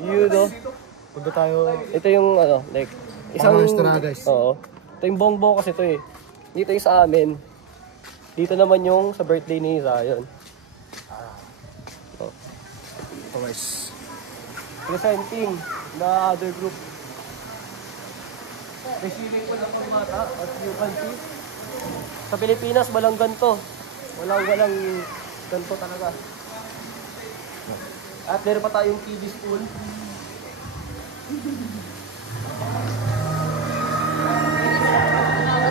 Yun o. Punta tayo. Ito yung ano, like, isang... guys. Oo. Ito yung bongbong kasi ito eh. Dito yung sa amin. Dito naman yung sa birthday ni Zion. Oh. Guys. Presenting na other group. Receiving po ng pambata, as you can see. Sa Pilipinas, walang ganito. Walang ganito talaga. At meron pa tayong kiddie school.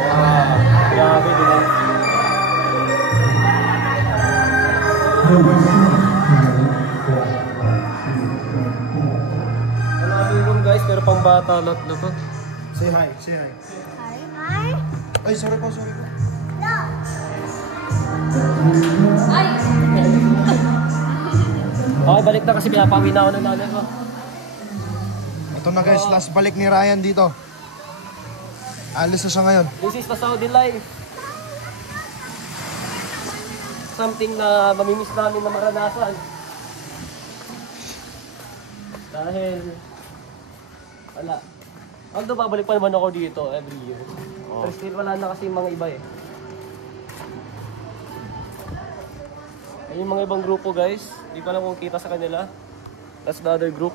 Wow, grabe diba? Maraming room guys, pero pang bata lot na ba? Say hi, say hi. Hi. Ay, sorry po. No. Okay, balik na kasi pinapawi na ako ng nanay ko. Ito na guys, last balik ni Ryan dito. Alis na siya ngayon. This is the Saudi life. Something na mamimiss namin na maranasan. Dahil, wala. Although babalik pa naman ako dito every year. Oh. Pero still wala na kasi yung mga iba eh. Ayun yung mga ibang grupo guys. Hindi ko alam kung kita sa kanila. That's the other group.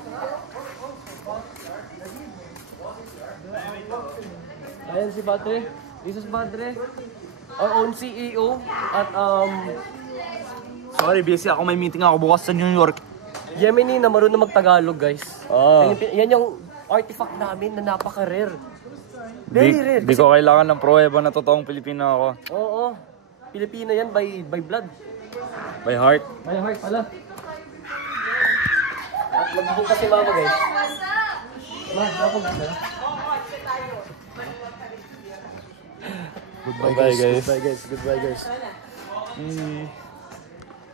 Ayan si Padre. This is Padre. Our own CEO. At Sorry, busy ako. May meeting ako bukas sa New York. Gemini na marunong mag-Tagalog guys. Yan yung artifact namin na napaka-rare. Very rare. Di ko kailangan ng pruweba na totoong Pilipino ako. Oo. Pilipino yan by blood. By heart. By heart pala. At mag-book kasi mama guys. Goodbye guys. Goodbye guys. Mm.